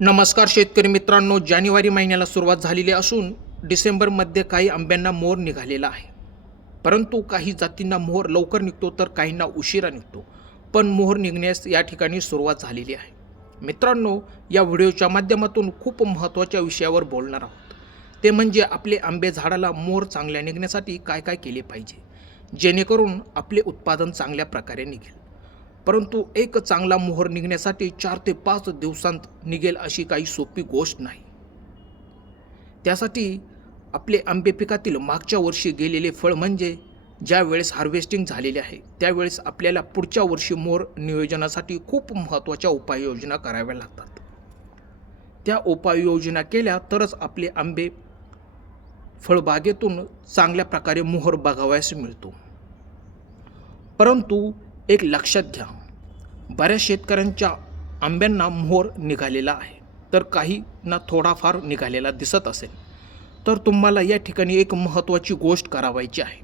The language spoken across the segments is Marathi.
नमस्कार शेतकरी मित्रांनो, जानेवारी महिन्याला सुरुवात झालेली असून डिसेंबरमध्ये काही आंब्यांना मोहर निघालेला आहे. परंतु काही जातींना मोहर लवकर निघतो तर काहींना उशिरा निघतो. पण मोहर निघण्यास या ठिकाणी सुरुवात झालेली आहे. मित्रांनो, या व्हिडिओच्या माध्यमातून खूप महत्त्वाच्या विषयावर बोलणार आहोत. ते म्हणजे आपले आंबे झाडाला मोहर चांगल्या निघण्यासाठी काय काय केले पाहिजे, जेणेकरून आपले उत्पादन चांगल्या प्रकारे निघेल. परंतु एक चांगला मोहर निघण्यासाठी 4 ते 5 दिवसांत निघेल अशी काही सोपी गोष्ट नाही. त्यासाठी आपले आंबे पिकातील मागच्या वर्षी गेलेले फळ म्हणजे ज्या वेळेस हार्वेस्टिंग झालेले आहे त्यावेळेस आपल्याला पुढच्या वर्षी मोहर नियोजनासाठी खूप महत्त्वाच्या उपाययोजना कराव्या लागतात. त्या उपाययोजना केल्या तरच आपले आंबे फळबागेतून चांगल्या प्रकारे मोहर बघावयास मिळतो. परंतु एक लक्षात घ्या, बऱ्याच शेतकऱ्यांच्या आंब्यांना मोहर निघालेला आहे तर काहींना थोडाफार निघालेला दिसत असेल तर तुम्हाला या ठिकाणी एक महत्त्वाची गोष्ट करावायची आहे.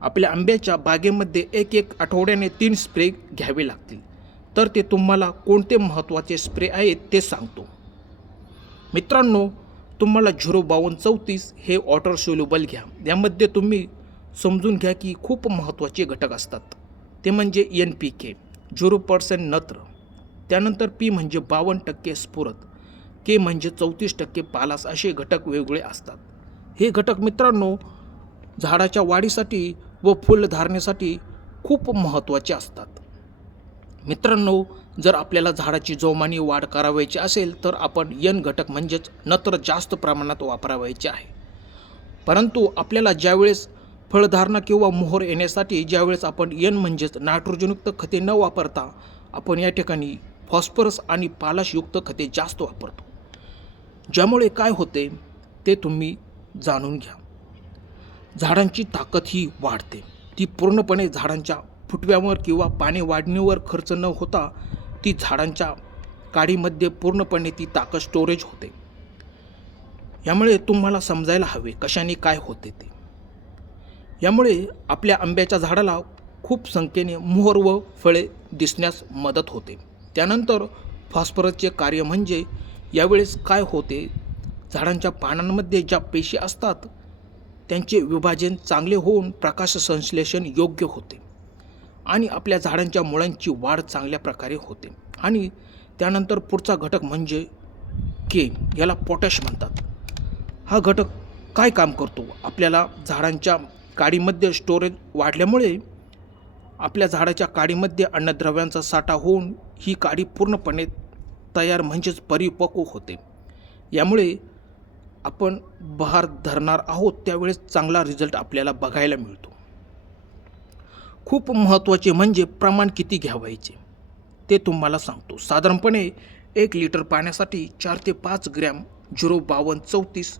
आपल्या आंब्याच्या बागेमध्ये एक आठवड्याने 3 स्प्रे घ्यावे लागतील. तर ते तुम्हाला कोणते महत्त्वाचे स्प्रे आहेत ते सांगतो. मित्रांनो, तुम्हाला 05234 हे वॉटर सोल्युबल घ्या. यामध्ये तुम्ही समजून घ्या की खूप महत्त्वाचे घटक असतात. ते म्हणजे NPK 0% नत्र, त्यानंतर P म्हणजे 52% स्फुरद, K म्हणजे 34% पालास, असे घटक वेगवेगळे असतात. हे घटक मित्रांनो झाडाच्या वाढीसाठी व फुलधारणेसाठी खूप महत्त्वाचे असतात. मित्रांनो, जर आपल्याला झाडाची जोमानी वाढ करावायची असेल तर आपण N घटक म्हणजेच नत्र जास्त प्रमाणात वापरावायचे आहे. परंतु आपल्याला ज्यावेळेस फळधारणा किंवा मोहर येण्यासाठी ज्यावेळेस आपण N म्हणजेच नायट्रोजनयुक्त खते न वापरता आपण या ठिकाणी फॉस्फरस आणि पालाशयुक्त खते जास्त वापरतो. ज्यामुळे काय होते ते तुम्ही जाणून घ्या. झाडांची ताकद ही वाढते. ती पूर्णपणे झाडांच्या फुटव्यावर किंवा पाने वाढणीवर खर्च न होता ती झाडांच्या काडीमध्ये पूर्णपणे ती ताकद स्टोरेज होते. यामुळे तुम्हाला समजायला हवे कशाने काय होते ते. यामुळे आपल्या आंब्याच्या झाडाला खूप संख्येने मोहर व फळे दिसण्यास मदत होते. त्यानंतर फॉस्फरसचे कार्य म्हणजे यावेळेस काय होते, झाडांच्या पानांमध्ये ज्या पेशी असतात त्यांचे विभाजन चांगले होऊन प्रकाश संश्लेषण योग्य होते आणि आपल्या झाडांच्या मुळांची वाढ चांगल्या प्रकारे होते. आणि त्यानंतर पुढचा घटक म्हणजे K, याला पोटॅश म्हणतात. हा घटक काय काम करतो, आपल्याला झाडांच्या काडीमध्ये स्टोरेज वाढल्यामुळे आपल्या झाडाच्या काडीमध्ये अन्नद्रव्यांचा साठा होऊन ही काडी पूर्णपणे तयार म्हणजेच परिपक्व होते. यामुळे आपण बहार धरणार आहोत त्यावेळेस चांगला रिझल्ट आपल्याला बघायला मिळतो. खूप महत्त्वाचे म्हणजे प्रमाण किती घ्यावायचे ते तुम्हाला सांगतो. साधारणपणे 1 लिटर पाण्यासाठी 4 ते 5 ग्रॅम 05234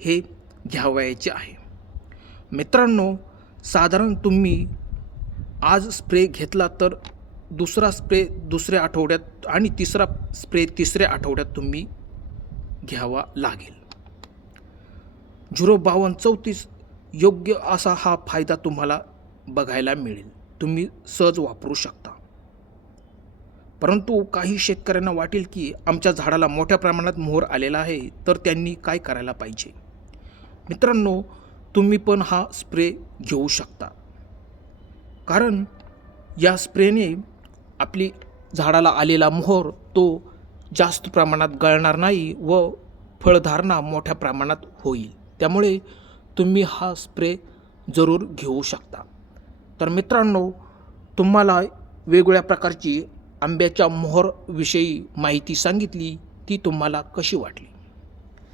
हे घ्यावायचे आहे. मित्रांनो, साधारण तुम्ही आज स्प्रे घेतला तर दुसरा स्प्रे दुसऱ्या आठवड्यात आणि तिसरा स्प्रे तिसऱ्या आठवड्यात तुम्ही घ्यावा लागेल. 05234 योग्य असा हा फायदा तुम्हाला बघायला मिळेल. तुम्ही सहज वापरू शकता. परंतु काही शेतकऱ्यांना वाटेल की आमच्या झाडाला मोठ्या प्रमाणात मोहर आलेला आहे तर त्यांनी काय करायला पाहिजे. मित्रांनो, तुम्ही पण हा स्प्रे घेऊ शकता. कारण या स्प्रेने आपली झाडाला आलेला मोहर तो जास्त प्रमाणात गळणार नाही व फळधारणा मोठ्या प्रमाणात होईल. त्यामुळे तुम्ही हा स्प्रे जरूर घेऊ शकता. तर मित्रांनो, तुम्हाला वेगवेगळ्या प्रकारची आंब्याच्या मोहरविषयी माहिती सांगितली, ती तुम्हाला कशी वाटली.